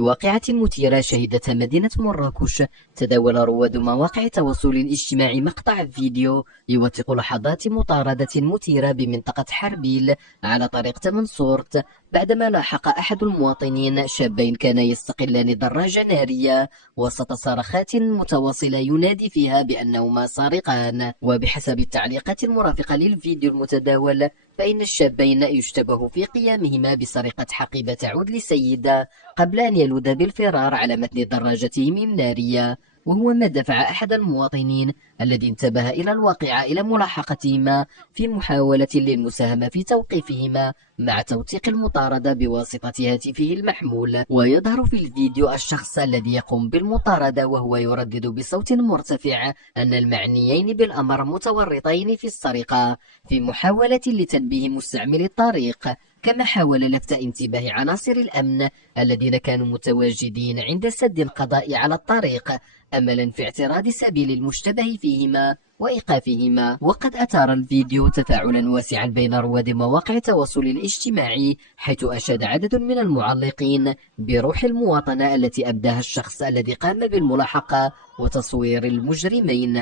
في واقعة مثيرة شهدتها مدينة مراكش، تداول رواد مواقع التواصل الاجتماعي مقطع فيديو يوثق لحظات مطاردة مثيرة بمنطقة حربيل على طريق تمنصورت، بعدما لاحق أحد المواطنين شابين كانا يستقلان دراجة نارية وسط صرخات متواصلة ينادي فيها بأنهما سارقان. وبحسب التعليقات المرافقة للفيديو المتداول، فإن الشابين يشتبه في قيامهما بسرقة حقيبة عود لسيدة قبل أن يلوذ بالفرار على متن دراجتهم النارية، وهو ما دفع أحد المواطنين الذي انتبه إلى الواقعة إلى ملاحقتهما في محاولة للمساهمة في توقيفهما مع توثيق المطاردة بواسطة هاتفه المحمول. ويظهر في الفيديو الشخص الذي يقوم بالمطاردة وهو يردد بصوت مرتفع أن المعنيين بالأمر متورطين في السرقة في محاولة لتنبيه مستعمل الطريق، كما حاول لفت انتباه عناصر الأمن الذين كانوا متواجدين عند سد القضاء على الطريق أملا في اعتراض سبيل المشتبه فيهما وإيقافهما. وقد أثار الفيديو تفاعلا واسعا بين رواد مواقع التواصل الاجتماعي، حيث أشاد عدد من المعلقين بروح المواطنة التي أبداها الشخص الذي قام بالملاحقة وتصوير المجرمين.